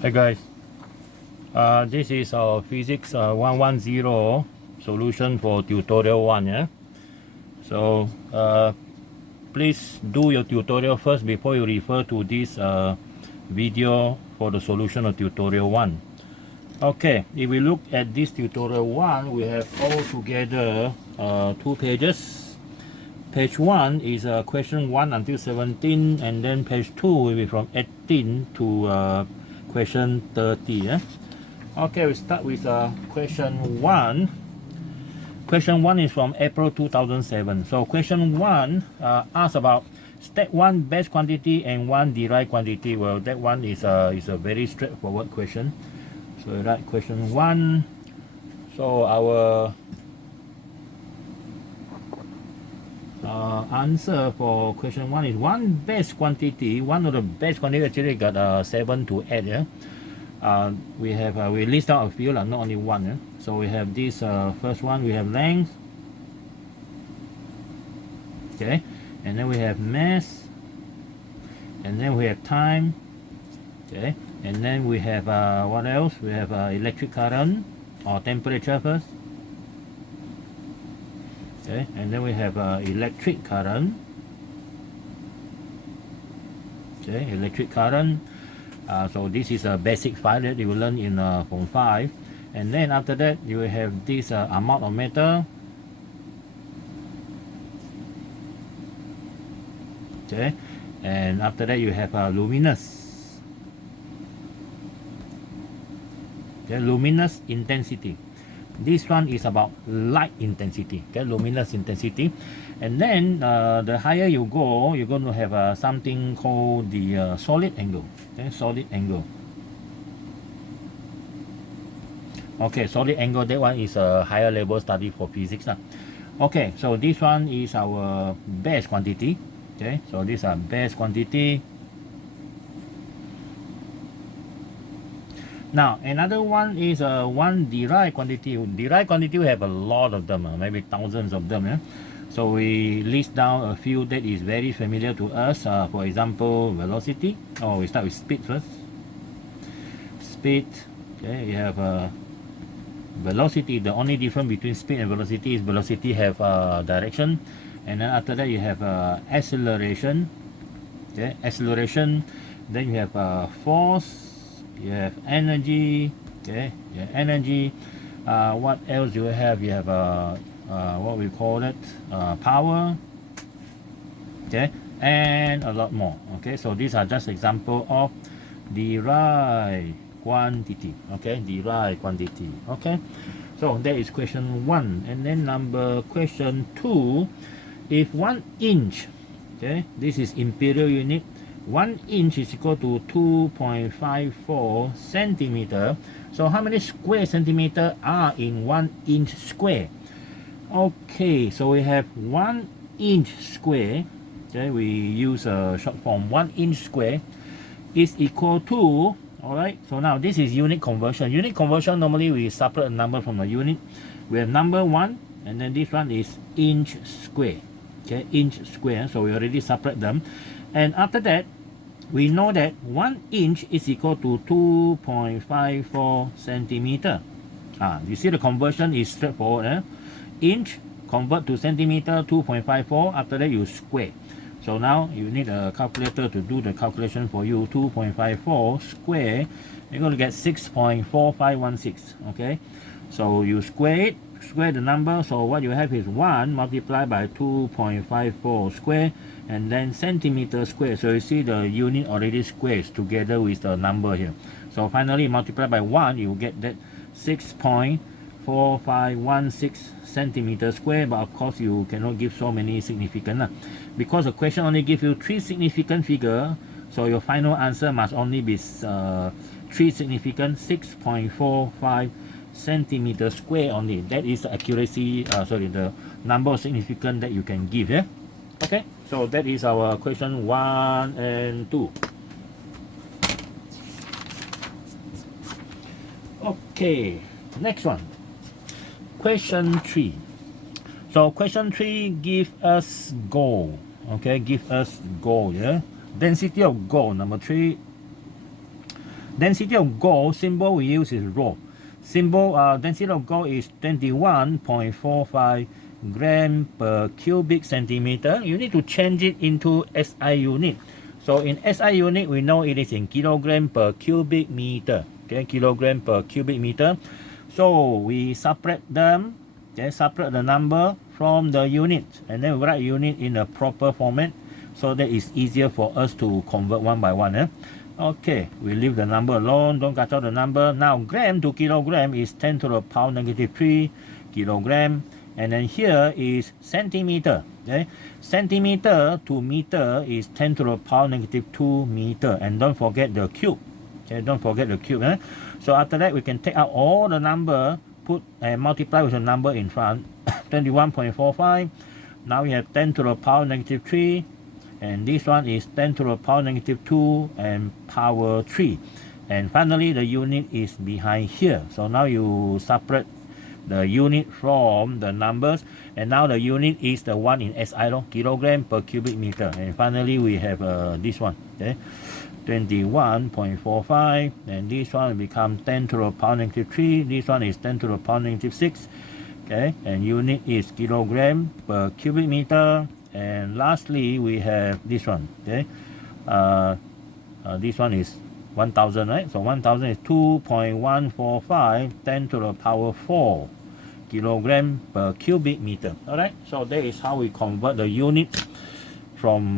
Hi guys, this is our physics 110 solution for tutorial 1. Yeah? So please do your tutorial first before you refer to this video for the solution of tutorial 1. Okay, if we look at this tutorial 1, we have all together 2 pages. Page 1 is question 1 until 17, and then page 2 will be from 18 to question 30. Yeah? Okay, we start with question 1. Question 1 is from April 2007. So question 1 asks about step 1 base quantity and 1 derived quantity. Well, that one is a very straightforward question. So we write question 1. So our answer for question 1 is 1 base quantity. One of the base quantity actually got 7 to 8. Yeah? We list out a few, not only one. Yeah? So we have this first one, we have length, okay, and then we have mass, and then we have time, okay, and then we have what else? We have electric current or temperature first, okay, and then we have electric current, okay, electric current. So this is a basic 5 that you will learn in Form 5, and then after that you will have this amount of matter, okay, and after that you have luminous, okay, luminous intensity. This one is about light intensity, okay, luminous intensity. And then the higher you go, you're going to have something called the solid angle, okay, solid angle. Okay, solid angle, that one is a higher level study for physics. Okay, so this one is our base quantity, okay, so these are base quantity. Now another one is one derived quantity. Derived quantity, we have a lot of them, maybe thousands of them. Yeah? So we list down a few that is very familiar to us. For example, velocity. Oh, we start with speed first. Speed, okay, you have velocity. The only difference between speed and velocity is velocity have direction, and then after that you have acceleration, okay, acceleration. Then you have force. You have energy, okay, you have energy. What else do you have? You have what we call it, power, okay, and a lot more. Okay, so these are just example of derived quantity. Okay, derived quantity. Okay, so that is question 1, and then question 2. If 1 inch, okay, this is imperial unit. 1 inch is equal to 2.54 centimeter. So how many square centimeter are in 1 inch square? Okay, so we have 1 inch square. Okay, we use a short form. 1 inch square is equal to, all right, so now this is unit conversion. Unit conversion, normally we separate a number from a unit. We have number 1, and then this one is inch square. Okay, inch square. So we already separate them. And after that, we know that 1 inch is equal to 2.54 centimeter. You see the conversion is straightforward. Inch convert to centimeter, 2.54. After that, you square. So now you need a calculator to do the calculation for you. 2.54 square, you're going to get 6.4516. Okay, so you square it, square the number. So what you have is 1 multiplied by 2.54 square, and then centimeter square. So you see the unit already squares together with the number here. So finally multiply by 1, you get that 6.4516 centimeter square. But of course you cannot give so many significant, because the question only gives you 3 significant figure. So your final answer must only be 3 significant, 6.45 centimeter square only. That is the accuracy, the number of significant that you can give. Yeah? Okay, so that is our question 1 and 2. Okay, next one, question 3. So question 3 give us gold. Okay, give us gold. Yeah, density of gold. Number 3, Density of gold, symbol we use is rho. Symbol density of gold is 21.45 gram per cubic centimeter. You need to change it into SI unit. So in SI unit, we know it is in kilogram per cubic meter. Okay, kilogram per cubic meter. So we separate them. Okay, separate the number from the unit, and then we write unit in a proper format, so that it's easier for us to convert one by one. Okay, we leave the number alone. Don't cut out the number. Now gram to kilogram is 10 to the power negative 3 kilogram. And then here is centimeter. Okay, centimeter to meter is 10 to the power negative 2 meter. And don't forget the cube. Okay, don't forget the cube. So after that, we can take out all the number, put and multiply with the number in front. 21.45. Now we have 10 to the power negative 3. And this one is 10 to the power negative 2 and power 3. And finally, the unit is behind here. So now you separate the unit from the numbers, and now the unit is the one in SI, kilogram per cubic meter. And finally we have this one, okay, 21.45, and this one will become 10 to the power negative 3. This one is 10 to the power negative 6, okay, and unit is kilogram per cubic meter. And lastly we have this one, okay, this one is 1000, right? So 1000 is 2.145 10 to the power 4 kilogram per cubic meter. All right, so that is how we convert the unit from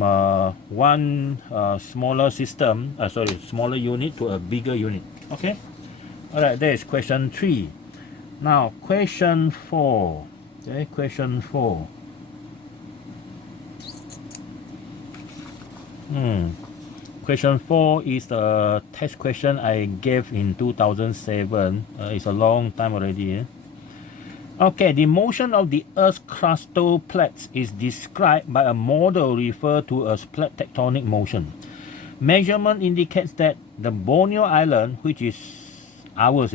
one smaller system, smaller unit to a bigger unit. Okay, all right, that is question 3. Now question 4. Okay, question 4. Question 4 is the test question I gave in 2007. It's a long time already. Okay, the motion of the Earth's crustal plates is described by a model referred to as plate tectonic motion. Measurement indicates that the Borneo Island, which is ours,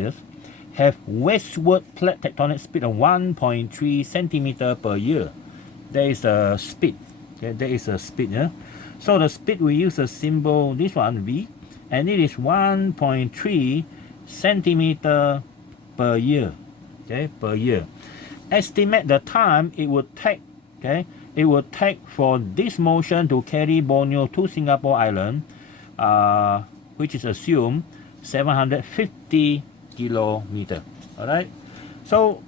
have westward plate tectonic speed of 1.3 centimeter per year. There is a speed. Okay, there is a speed. So the speed, we use a symbol, this one V, and it is 1.3 centimeter per year. Okay, per year. Estimate the time it would take. Okay, it would take for this motion to carry Borneo to Singapore Island, which is assumed 750 kilometer. All right. So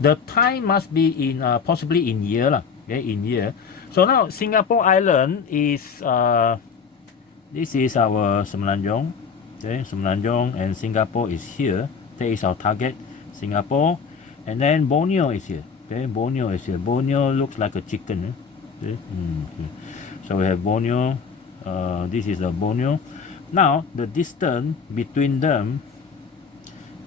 the time must be in possibly in year lah. Okay, in year. So now Singapore Island is this is our Semenanjung. Okay, Semenanjung, and Singapore is here. That is our target, Singapore, and then Borneo is here. Okay, Borneo is here. Borneo looks like a chicken. Okay, so we have Borneo. This is a Borneo. Now the distance between them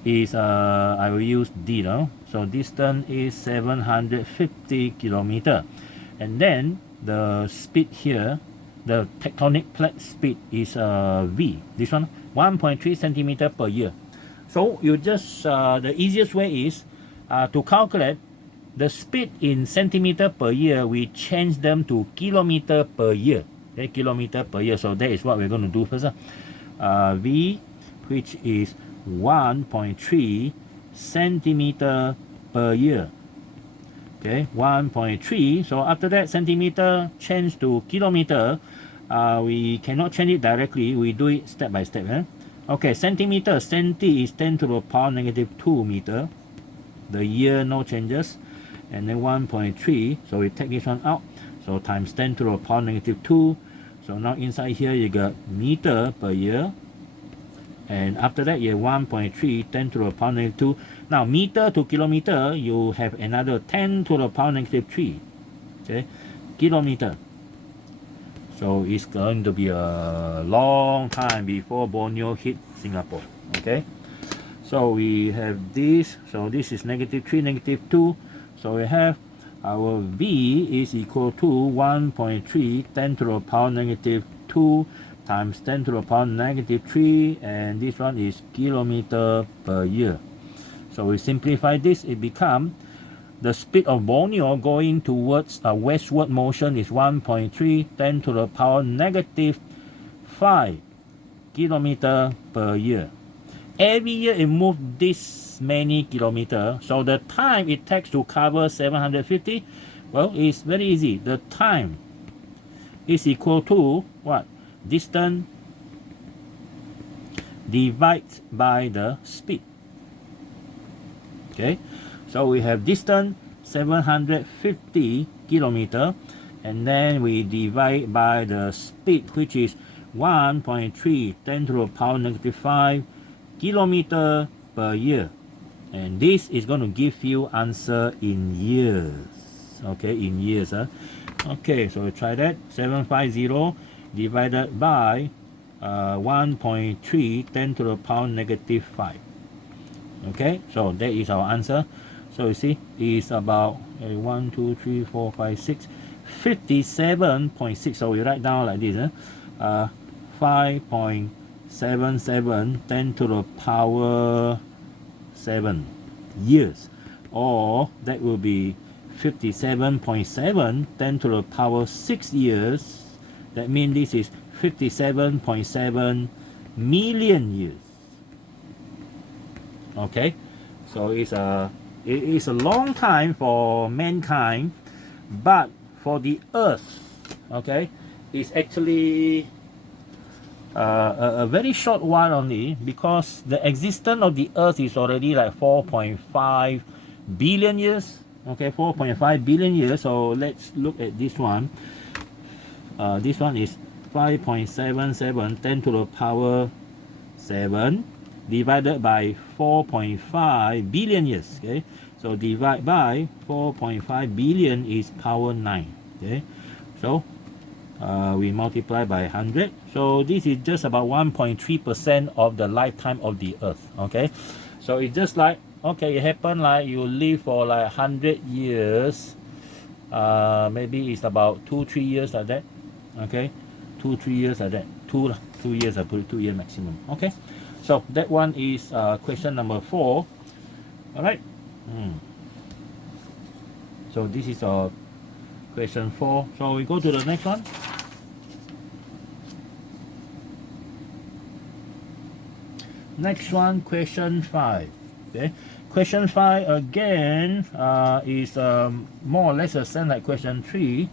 is I will use D now. So distance is 750 kilometer. And then the speed here, the tectonic plate speed is V. This one, 1.3 centimeter per year. So you just, the easiest way is to calculate the speed in centimeter per year. We change them to kilometer per year. Okay, kilometer per year. So that is what we're going to do first. V, which is 1.3 centimeter per year. Okay, 1.3. So after that, centimeter change to kilometer. We cannot change it directly. We do it step by step. Okay, centimeter. Centi is 10 to the power negative 2 meter. The year, no changes. And then 1.3. So we take this one out. So times 10 to the power negative 2. So now inside here you got meter per year. And after that, you have 1.3, 10 to the power negative 2. Now, meter to kilometer, you have another 10 to the power negative 3. Okay, kilometer. So it's going to be a long time before Borneo hit Singapore. Okay, so we have this. So this is negative 3, negative 2. So we have our V is equal to 1.3, 10 to the power negative 2 times 10 to the power negative 3, and this one is kilometer per year. So we simplify this, it becomes the speed of Borneo going towards a westward motion is 1.3, 10 to the power negative 5 kilometer per year. Every year it moves this many kilometer, so the time it takes to cover 750, well, it's very easy. The time is equal to what? Distance divided by the speed. Okay, so we have distance 750 kilometer, and then we divide by the speed, which is 1.3 10 to the power negative 5 kilometer per year, and this is going to give you answer in years. Okay, in years. Okay, so we try that. 750 divided by 1.3 10 to the power negative 5. Okay, so that is our answer. So you see, it's about 1 2 3 4 5 6 57.6. So we write down like this, 5.77 10 to the power 7 years, or that will be 57.7 10 to the power 6 years. That means this is 57.7 million years. Okay, so it is a long time for mankind, but for the earth, okay, it's actually a very short while only, because the existence of the earth is already like 4.5 billion years. Okay, 4.5 billion years. So let's look at this one. This one is 5.77 10 to the power 7 divided by 4.5 billion years. Okay, so divide by 4.5 billion is power 9. Okay, so we multiply by 100. So this is just about 1.3% of the lifetime of the earth. Okay, so it's just like, okay, it happened like you live for like 100 years, maybe it's about 2-3 years like that. Okay, 2-3 years like that. 2 years, I put it 2 years maximum. Okay, so that one is question number 4. All right. So this is question 4. So we go to the next one. Next one, question 5. Okay, question 5 again is more or less the same like question 3.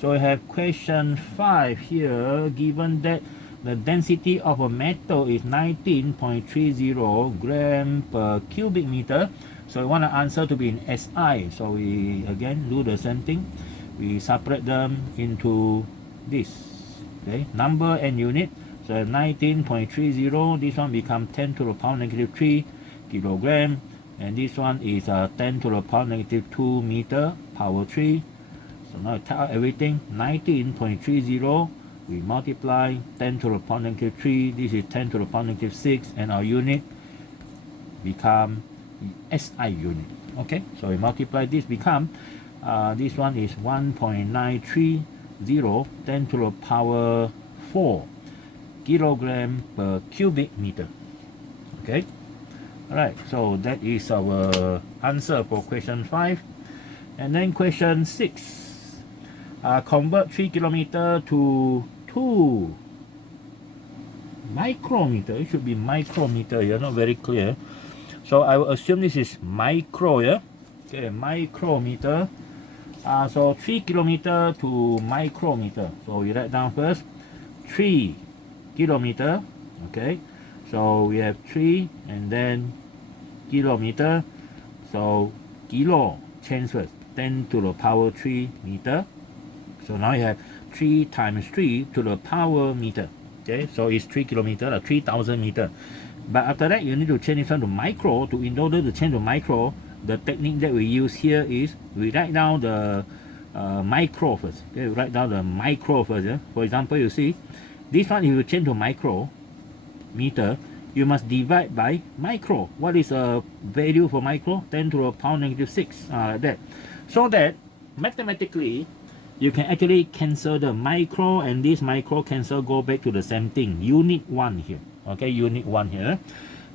So we have question 5 here. Given that the density of a metal is 19.30 gram per cubic meter, so we want the answer to be in SI. So we again do the same thing. We separate them into this, okay, number and unit. So 19.30, this one become 10 to the power negative 3 kilogram, and this one is 10 to the power negative 2 meter power 3. So now type out everything. 19.30, we multiply 10 to the power negative 3, this is 10 to the power negative 6, and our unit become SI unit. Okay, so we multiply this, become this one is 1.930 10 to the power 4 kilogram per cubic meter. Okay, all right, so that is our answer for question 5. And then question 6, convert 3 kilometer to 2 micrometer. It should be micrometer here, not very clear. So I will assume this is micro, yeah? Okay, micrometer. So 3 kilometer to micrometer. So we write down first 3 kilometer. Okay, so we have 3 and then kilometer. So kilo change first, 10 to the power 3 meter. So now you have 3 times 3 to the power meter. Okay, so it's 3 kilometer, 3,000 meter. But after that, you need to change this one to micro. In order to change to micro, the technique that we use here is we write down the micro first. Okay, we write down the micro first. Yeah? For example, you see this one, if you change to micro meter, you must divide by micro. What is a value for micro? 10 to the power negative 6, like that. So that mathematically, you can actually cancel the micro, and this micro cancel, go back to the same thing. Unit 1 here. Okay, unit 1 here.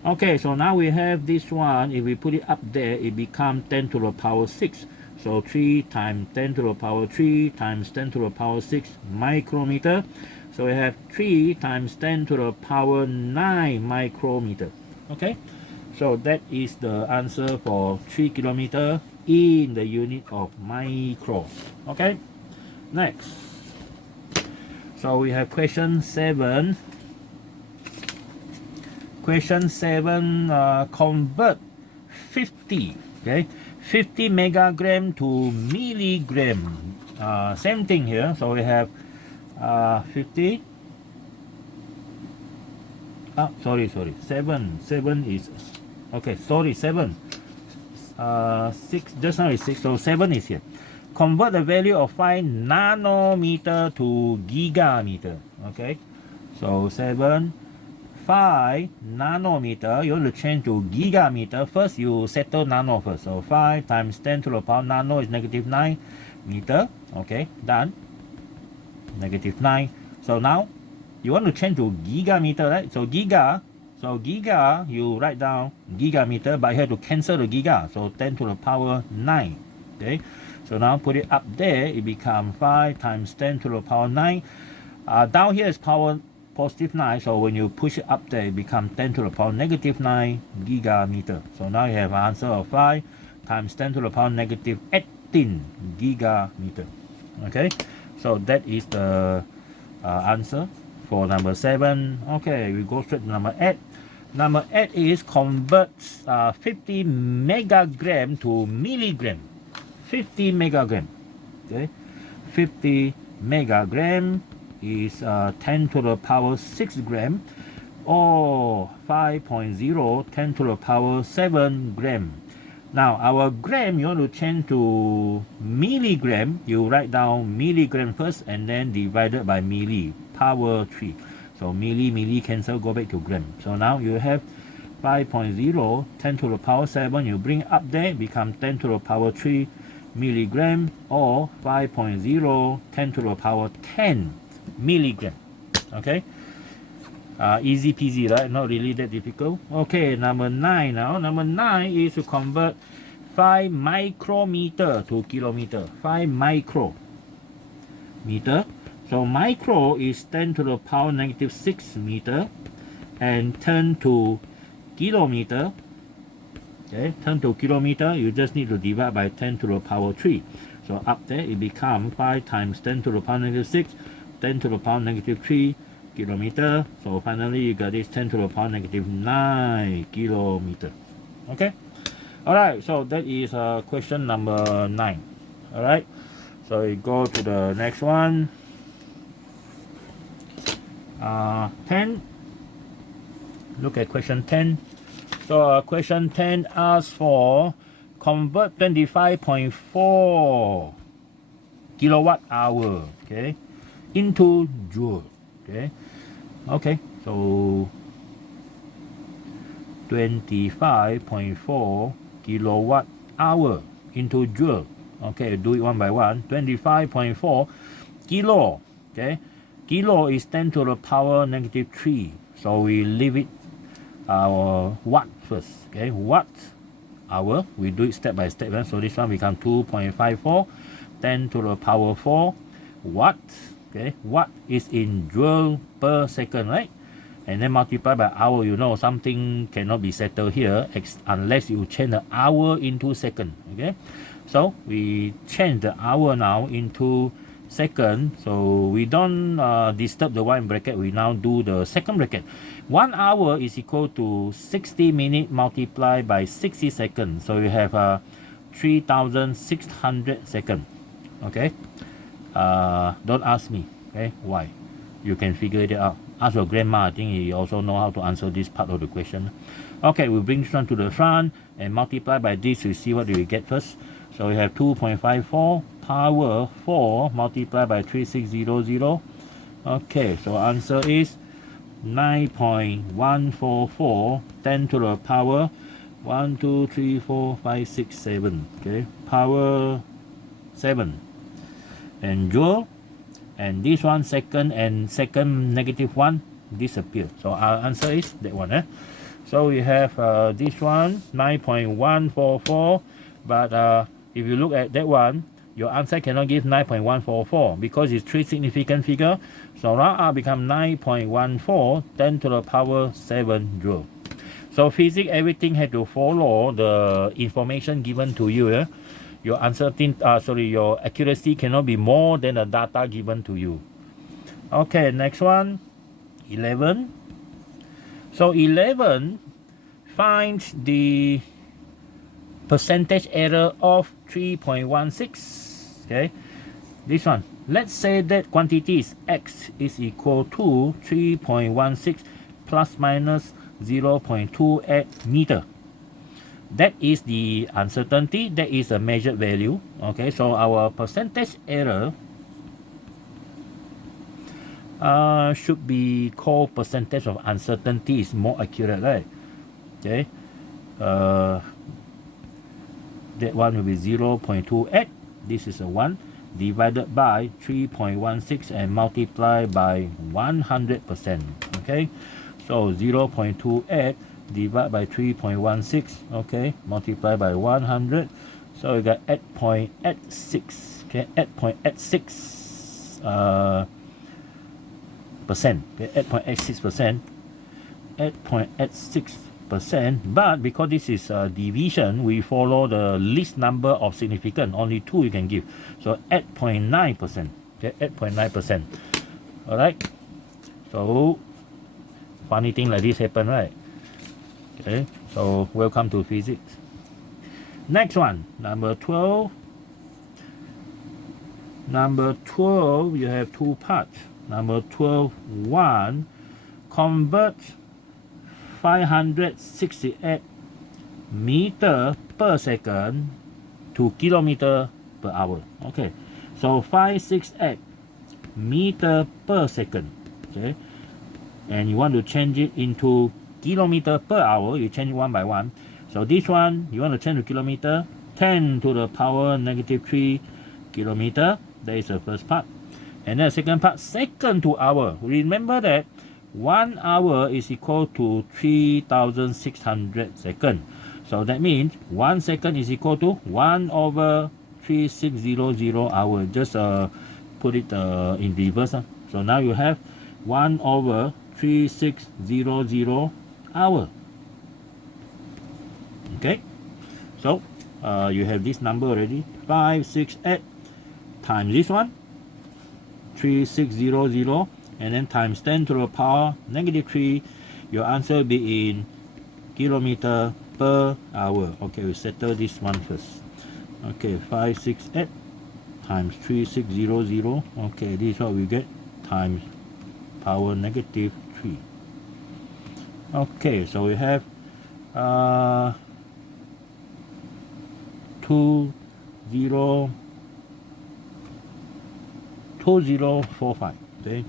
Okay, so now we have this one. If we put it up there, it becomes 10 to the power 6. So 3 times 10 to the power 3 times 10 to the power 6 micrometer. So we have 3 times 10 to the power 9 micrometer. Okay, so that is the answer for 3 kilometer in the unit of micro. Okay, next. So we have question 7. Question 7, convert 50, okay, 50 megagram to milligram. Same thing here. So we have 50. Sorry, 7 is, okay, sorry, 7. 6, just now is 6, so 7 is here. Convert the value of 5 nanometer to gigameter. Okay, so 7, 5 nanometer, you want to change to gigameter. First, you settle nano first. So 5 times 10 to the power nano is negative 9 meter. Okay, done. Negative 9. So now, you want to change to gigameter, right? So giga, you write down gigameter, but you have to cancel the giga. So 10 to the power 9. Okay, so now put it up there, it becomes 5 times 10 to the power 9. Down here is power positive 9, so when you push it up there, it becomes 10 to the power negative 9 gigameter. So now you have an answer of 5 times 10 to the power negative 18 gigameter. Okay, so that is the answer for number 7. Okay, we go straight to number 8. Number 8 is convert 50 megagram to milligram. 50 megagram. Okay, 50 megagram is 10 to the power 6 gram, or 5.0 10 to the power 7 gram. Now our gram, you want to change to milligram, you write down milligram first and then divided by milli, power 3. So milli cancel, go back to gram. So now you have 5.0 10 to the power 7, you bring up there, become 10 to the power 3 milligram, or 5.0 10 to the power 10 milligram. Okay, easy peasy, right? Not really that difficult. Okay, number 9 now. Number 9 is to convert 5 micrometer to kilometer. 5 micrometer. So micro is 10 to the power negative 6 meter, and turn to kilometer. Okay, turn to kilometer, you just need to divide by 10 to the power 3. So up there it becomes 5 times 10 to the power negative 6, 10 to the power negative 3 kilometer. So finally you got this 10 to the power negative 9 kilometer. Okay, alright, so that is question number 9. Alright, so we go to the next one. 10. Look at question 10. So question 10 asks for convert 25.4 kilowatt hour, okay, into joule. Okay, so 25.4 kilowatt hour into joule. Okay, do it one by one. 25.4 kilo. Okay, kilo is 10 to the power negative 3. So we leave it watt first. Okay, watt hour. We do it step by step. So this one becomes 2.54 10 to the power 4 watt. Okay, watt is in joule per second, right? And then multiply by hour. You know something cannot be settled here unless you change the hour into second. Okay, so we change the hour now into second. So we don't disturb the one bracket. We now do the second bracket. 1 hour is equal to 60 minutes multiplied by 60 seconds. So you have 3,600 seconds. Okay, don't ask me. Okay, why? You can figure it out. Ask your grandma. I think he also know how to answer this part of the question. Okay, we bring this one to the front and multiply by this. We see what we get first. So we have 2.54 power 4 multiplied by 3600. Okay, so answer is 9.144 10 to the power 1, 2, 3, 4, 5, 6, 7. Okay, power 7. And joule, and this one second and second negative 1 disappear. So our answer is that one. So we have this one 9.144, but if you look at that one, your answer cannot give 9.144 because it's 3 significant figure. So round up become 9.14, 10 to the power 7 joule. So physics, everything had to follow the information given to you. Your your accuracy cannot be more than the data given to you. Okay, next one, 11. So 11 finds the percentage error of 3.16. Okay, this one. Let's say that quantity is x is equal to 3.16 plus minus 0.28 meter. That is the uncertainty. That is a measured value. Okay, so our percentage error should be called percentage of uncertainty. Is more accurate, right? Okay, that one will be 0.28. This is a 1 divided by 3.16 and multiplied by 100%. Okay, so 0.28 divided by 3.16, okay, multiply by 100, so we got 8.86, okay, 8.86 percent, okay, 8.86%, 8.86%. But because this is a division, we follow the least number of significant, only 2 you can give, so 8.9%, okay, 8.9%. All right, so funny thing like this happen, right? Okay, so welcome to physics. Next one, number 12. Number 12, you have 2 parts. Number 12, 1, convert 568 meter per second to kilometer per hour. Okay, so 568 meter per second. Okay, and you want to change it into kilometer per hour, you change it one by one. So this one, you want to change to kilometer, 10 to the power negative 3 kilometer. That is the first part. And then the second part, second to hour. Remember that 1 hour is equal to 3,600 seconds. So that means 1 second is equal to 1 over 3600 hour. Just put it in reverse. So now you have 1 over 3600 hour. Okay, so you have this number already, 568 times this one, 3600, and then times 10 to the power negative 3. Your answer will be in kilometer per hour. Okay, we settle this one first. Okay, 568 times 3600. Okay, this is what we get, times power negative 3. Okay, so we have 2045. Okay,